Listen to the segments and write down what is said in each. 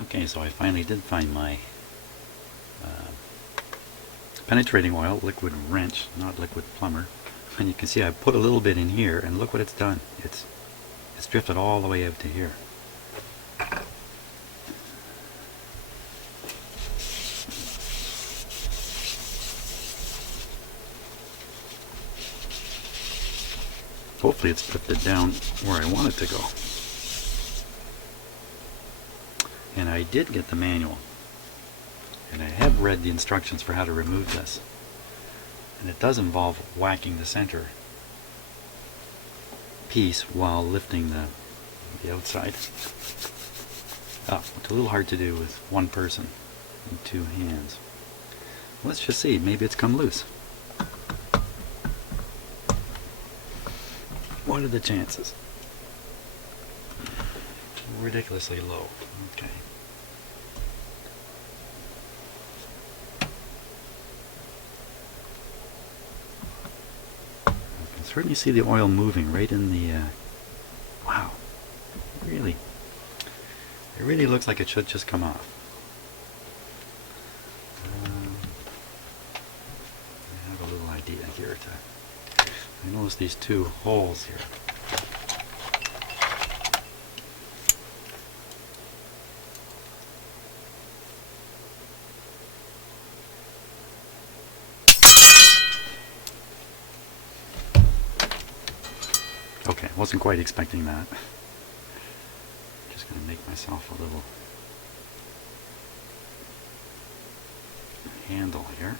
Okay, so I finally did find my penetrating oil, liquid wrench, not liquid plumber. And you can see I put a little bit in here, and look what it's done. It's drifted all the way out to here. Hopefully it's drifted down where I want it to go. And I did get the manual. And I have read the instructions for how to remove this. And it does involve whacking the center piece while lifting the outside. It's a little hard to do with one person and two hands. Let's just see, maybe it's come loose. What are the chances? Ridiculously low. Okay. You can certainly see the oil moving right in the... wow. Really. It really looks like it should just come off. I have a little idea here. I notice these two holes here. Okay, wasn't quite expecting that. Just going to make myself a little handle here.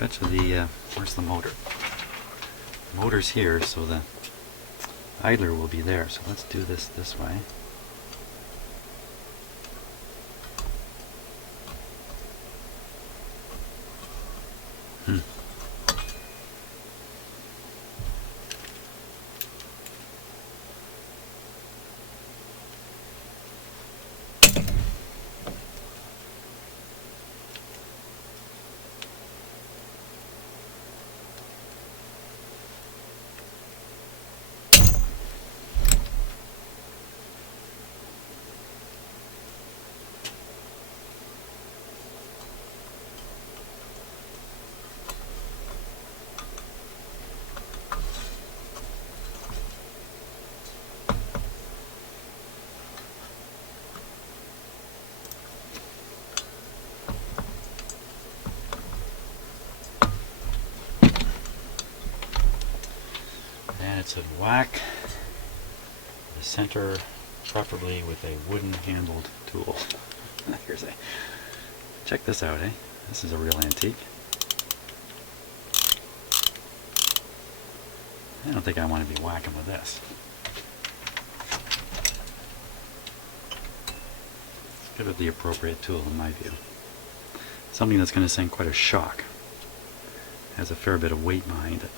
betcha where's the motor? The motor's here, so the idler will be there. So let's do this way. It said whack the center, preferably with a wooden handled tool. Here's a, check this out, eh? This is a real antique. I don't think I want to be whacking with this. Let's give it the appropriate tool in my view. Something that's going to send quite a shock. Has a fair bit of weight behind it.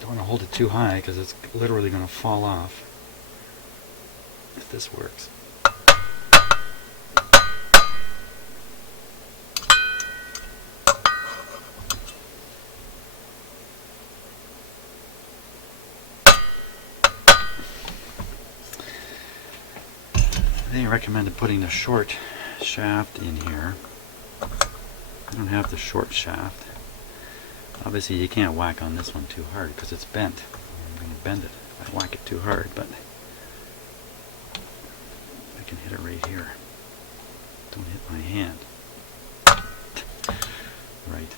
Don't want to hold it too high because it's literally going to fall off if this works. They recommended putting the short shaft in here. I don't have the short shaft. Obviously you can't whack on this one too hard because it's bent. I'm going to bend it if I whack it too hard, but I can hit it right here. Don't hit my hand. Right.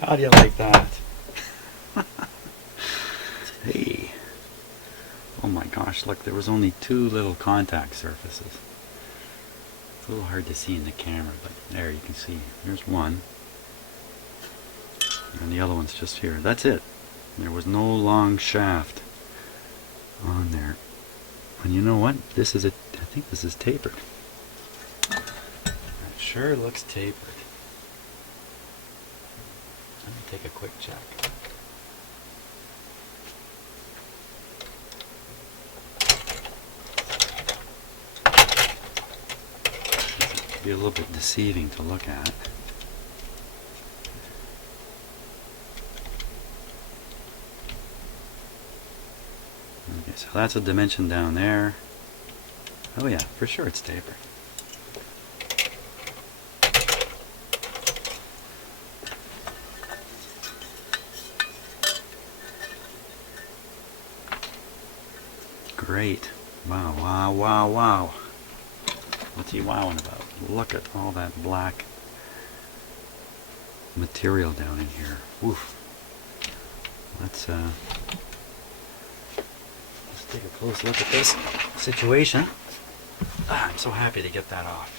How do you like that? Hey. Oh my gosh, look, there was only 2 little contact surfaces. It's a little hard to see in the camera, but there you can see. There's one. And the other one's just here. That's it. There was no long shaft on there. And you know what? This is I think this is tapered. It sure looks tapered. Let me take a quick check. It'd be a little bit deceiving to look at. Okay, so that's a dimension down there. Oh yeah, for sure it's tapered. Great. Wow, wow, wow, wow. What's he wowing about? Look at all that black material down in here. Woof. Let's take a close look at this situation. I'm so happy to get that off.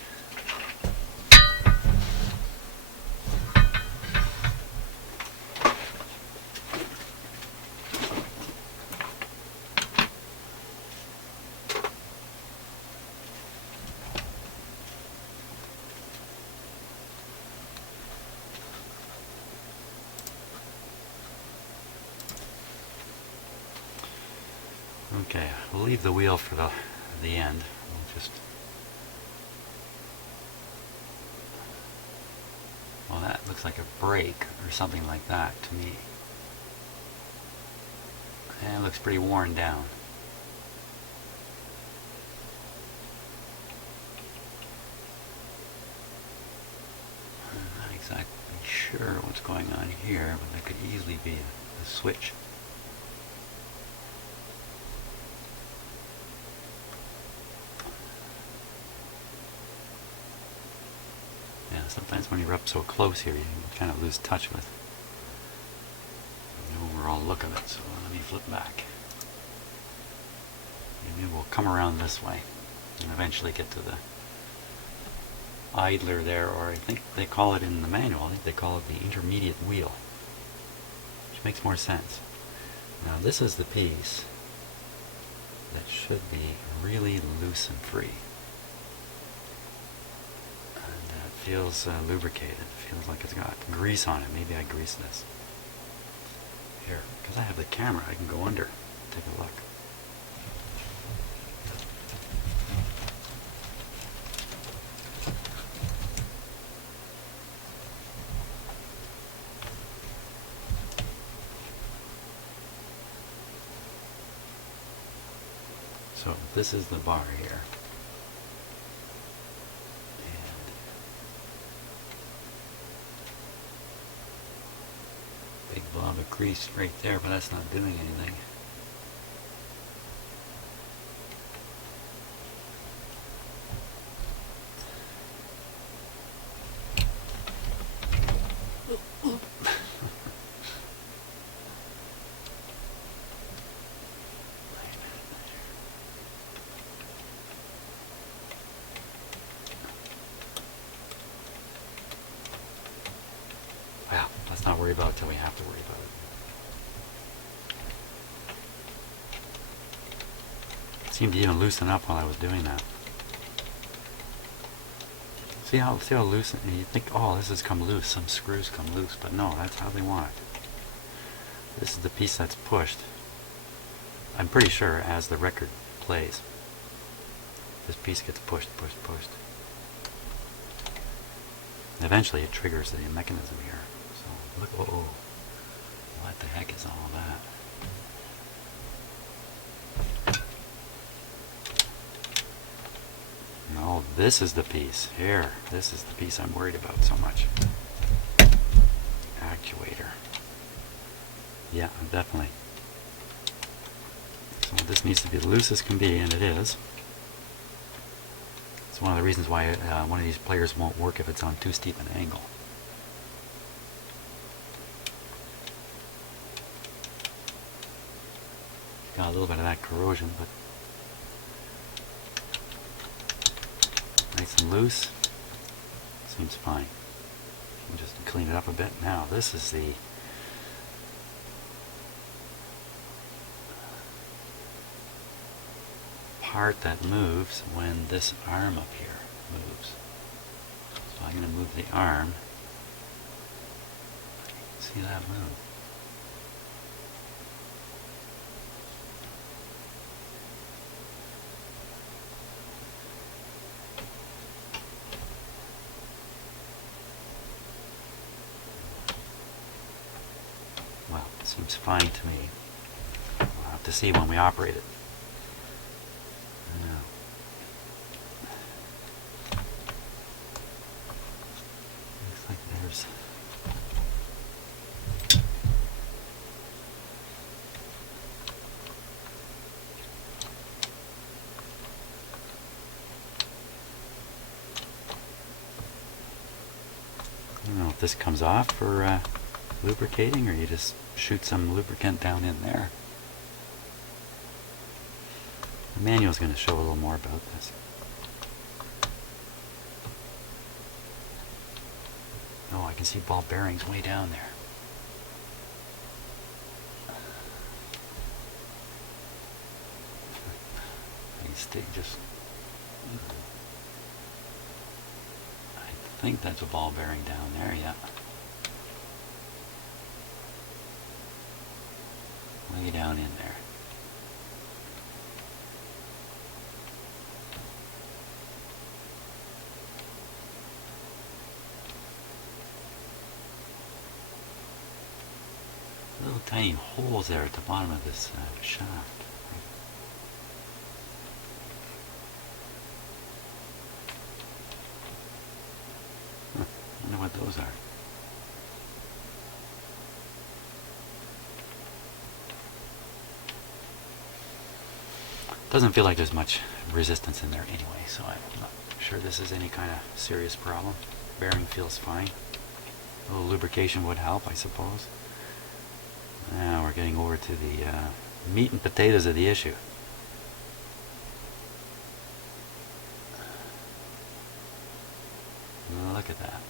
Okay, we'll leave the wheel for the end. We'll just, well, that looks like a brake or something like that to me. And it looks pretty worn down. I'm not exactly sure what's going on here, but that could easily be a switch. Sometimes when you're up so close here, you kind of lose touch with the overall look of it. So let me flip back. Maybe we'll come around this way and eventually get to the idler there, or I think they call it in the manual, I think they call it the intermediate wheel, which makes more sense. Now this is the piece that should be really loose and free. Feels lubricated. Feels like it's got grease on it. Maybe I grease this. Here, because I have the camera, I can go under. Take a look. So this is the bar here. Big blob of grease right there, but that's not doing anything. Well, let's not worry about it till we have to worry about it. It seemed to even loosen up while I was doing that. See how loose, and you think, oh, this has come loose, some screws come loose, but no, that's how they want it. This is the piece that's pushed. I'm pretty sure as the record plays, this piece gets pushed, pushed, pushed. Eventually it triggers the mechanism here. So look, oh, what the heck is all that? No, this is the piece. Here, this is the piece I'm worried about so much. Actuator. Yeah, definitely. So this needs to be loose as can be, and it is. It's one of the reasons why one of these players won't work if it's on too steep an angle. Got a little bit of that corrosion, but nice and loose. Seems fine. Just clean it up a bit. Now this is the part that moves when this arm up here moves. So I'm going to move the arm. See that move? Well, it seems fine to me. We'll have to see when we operate it. Looks like there's I don't know if this comes off for lubricating, or you just shoot some lubricant down in there. The manual is going to show a little more about this. Oh, I can see ball bearings way down there. I think that's a ball bearing down there, yeah. Way down in there. Little tiny holes there at the bottom of this shaft. Huh, I wonder what those are. Doesn't feel like there's much resistance in there anyway, so I'm not sure this is any kind of serious problem. Bearing feels fine. A little lubrication would help, I suppose. Now we're getting over to the meat and potatoes of the issue. Look at that.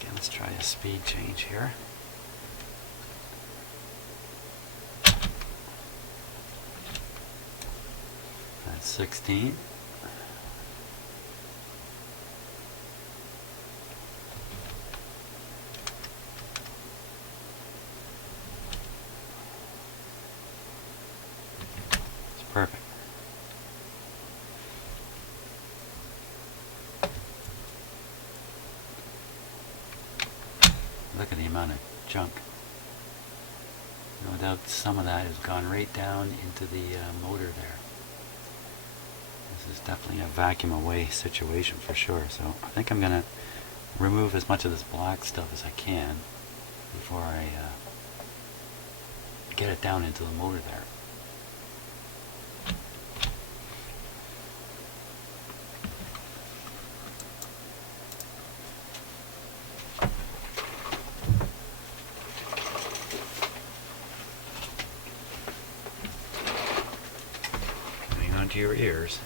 Okay, let's try a speed change here. That's 16. It's perfect. Look at the amount of junk. No doubt some of that has gone right down into the motor there. This is definitely a vacuum away situation for sure. So I think I'm going to remove as much of this black stuff as I can before I get it down into the motor there. Hang on to your ears.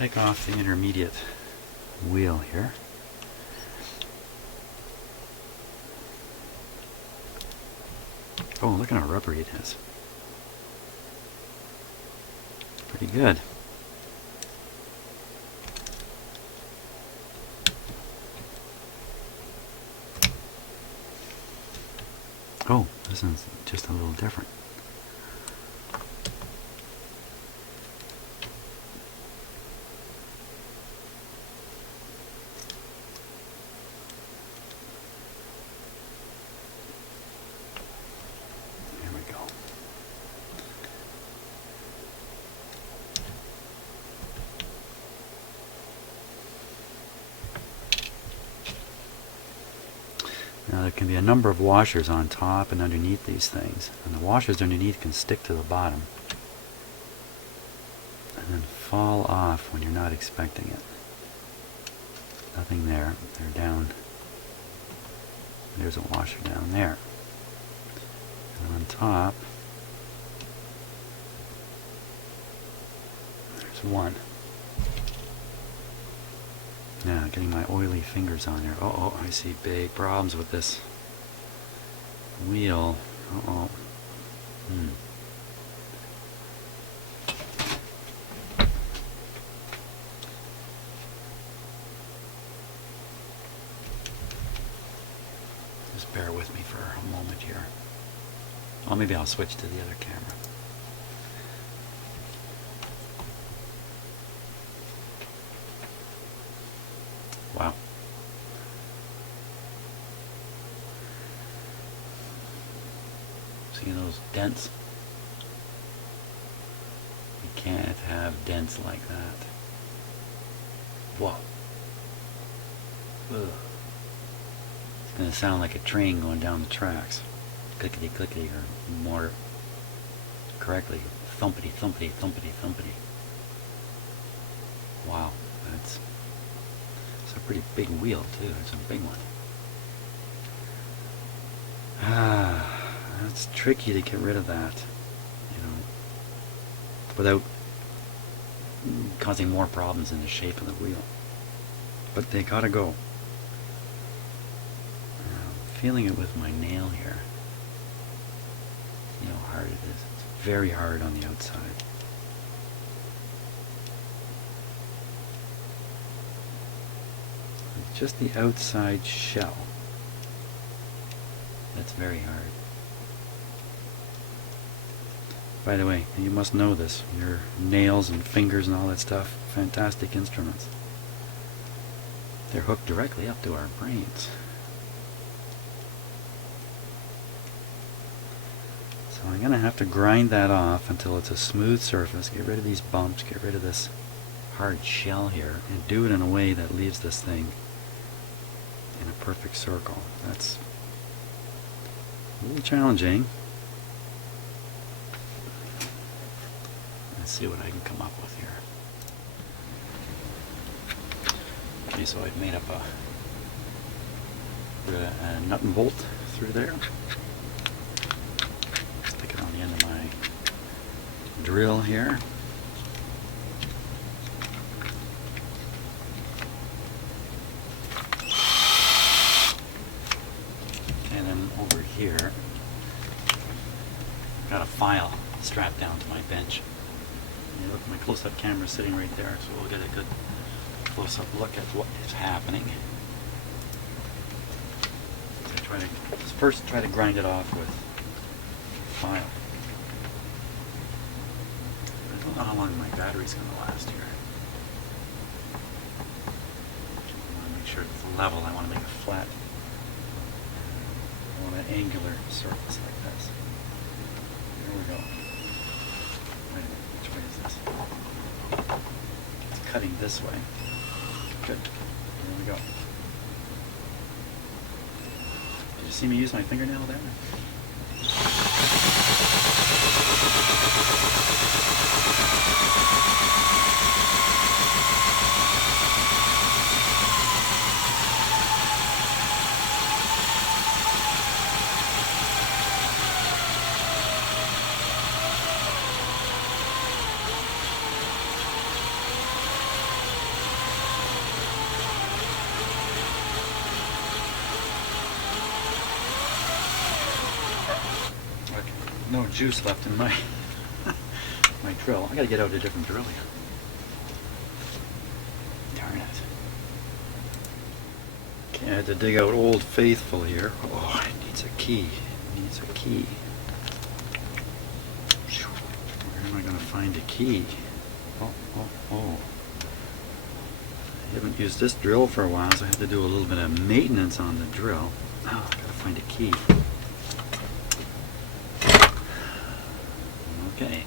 take off the intermediate wheel here. Oh, look at how rubbery it is. Pretty good. Oh, this one's just a little different. There we go. Now there can be a number of washers on top and underneath these things, and the washers underneath can stick to the bottom and then fall off when you're not expecting it. Nothing there. They're down. There's a washer down there. And on top, there's one. Now, getting my oily fingers on there. Uh-oh, I see big problems with this wheel. Uh-oh. Just bear with me for a moment here. Well, maybe I'll switch to the other camera. Wow. See those dents? You can't have dents like that. Whoa. Ugh. It's going to sound like a train going down the tracks. Clickety clickety, or more correctly, thumpity thumpity thumpity thumpity. Wow, that's a pretty big wheel too. It's a big one. That's tricky to get rid of that, you know, without causing more problems in the shape of the wheel. But they gotta go. I'm feeling it with my nail here. See how hard it is. It's very hard on the outside. Just the outside shell. That's very hard. By the way, you must know this. Your nails and fingers and all that stuff, fantastic instruments. They're hooked directly up to our brains. So I'm going to have to grind that off until it's a smooth surface, get rid of these bumps, get rid of this hard shell here, and do it in a way that leaves this thing in a perfect circle. That's a little challenging. Let's see what I can come up with here. Okay, so I've made up a nut and bolt through there. Stick it on the end of my drill here. And then over here, I've got a file strapped down to my bench. And look, my close-up camera is sitting right there, so we'll get a good close-up look at what is happening. First try to grind it off with file. I don't know how long my battery's going to last here. I want to make sure it's level. I want to make it flat. I want an angular surface like this. Here we go. Wait a minute, which way is this? It's cutting this way. Good. Here we go. Did you see me use my fingernail there? no juice left in my my drill. I gotta get out a different drill here. Darn it. Okay, I had to dig out Old Faithful here. Oh, it needs a key. It needs a key. Where am I gonna find a key? Oh. I haven't used this drill for a while, so I have to do a little bit of maintenance on the drill. Oh, I gotta find a key. Okay.